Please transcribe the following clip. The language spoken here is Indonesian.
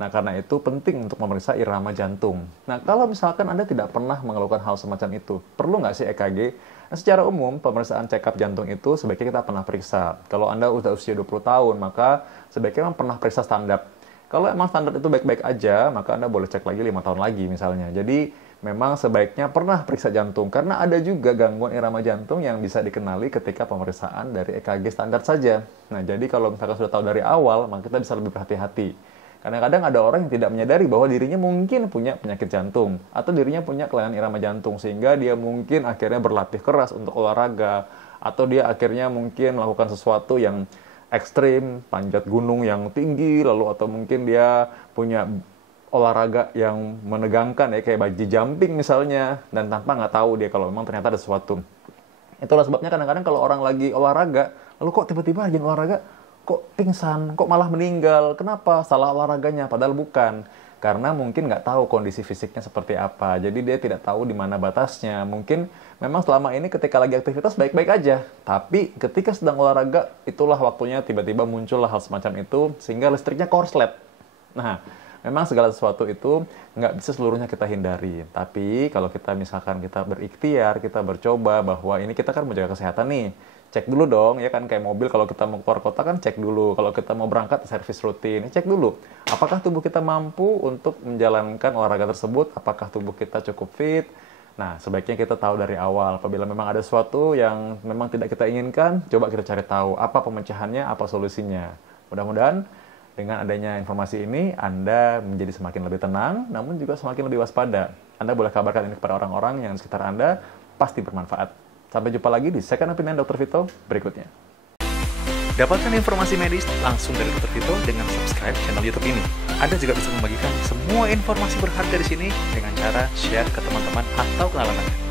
Nah, karena itu penting untuk memeriksa irama jantung. Nah, kalau misalkan Anda tidak pernah mengeluhkan hal semacam itu, perlu nggak sih EKG? Nah, secara umum, pemeriksaan check-up jantung itu sebaiknya kita pernah periksa. Kalau Anda udah usia 20 tahun, maka sebaiknya memang pernah periksa standar. Kalau emang standar itu baik-baik aja, maka Anda boleh cek lagi 5 tahun lagi misalnya. Jadi, memang sebaiknya pernah periksa jantung. Karena ada juga gangguan irama jantung yang bisa dikenali ketika pemeriksaan dari EKG standar saja. Nah, jadi kalau misalkan sudah tahu dari awal, maka kita bisa lebih berhati-hati. Kadang-kadang ada orang yang tidak menyadari bahwa dirinya mungkin punya penyakit jantung atau dirinya punya kelainan irama jantung sehingga dia mungkin akhirnya berlatih keras untuk olahraga atau dia akhirnya mungkin melakukan sesuatu yang ekstrim, panjat gunung yang tinggi lalu atau mungkin dia punya olahraga yang menegangkan ya kayak bungee jumping misalnya dan tanpa nggak tahu dia kalau memang ternyata ada sesuatu. Itulah sebabnya kadang-kadang kalau orang lagi olahraga lalu kok tiba-tiba rajin olahraga kok pingsan, kok malah meninggal, kenapa? Salah olahraganya, padahal bukan. Karena mungkin nggak tahu kondisi fisiknya seperti apa, jadi dia tidak tahu di mana batasnya. Mungkin memang selama ini ketika lagi aktivitas baik-baik aja, tapi ketika sedang olahraga, itulah waktunya tiba-tiba muncullah hal semacam itu, sehingga listriknya korslet. Nah, memang segala sesuatu itu nggak bisa seluruhnya kita hindari. Tapi kalau kita misalkan kita berikhtiar, kita bercoba bahwa ini kita kan menjaga kesehatan nih, cek dulu dong, ya kan kayak mobil kalau kita mau keluar kota kan cek dulu. Kalau kita mau berangkat servis rutin, cek dulu. Apakah tubuh kita mampu untuk menjalankan olahraga tersebut? Apakah tubuh kita cukup fit? Nah, sebaiknya kita tahu dari awal. Apabila memang ada sesuatu yang memang tidak kita inginkan, coba kita cari tahu apa pemecahannya, apa solusinya. Mudah-mudahan dengan adanya informasi ini, Anda menjadi semakin lebih tenang, namun juga semakin lebih waspada. Anda boleh kabarkan ini kepada orang-orang yang di sekitar Anda, pasti bermanfaat. Sampai jumpa lagi di Second Opinion Dr. Vito berikutnya. Dapatkan informasi medis langsung dari Dr. Vito dengan subscribe channel YouTube ini. Anda juga bisa membagikan semua informasi berharga di sini dengan cara share ke teman-teman atau kenalan Anda.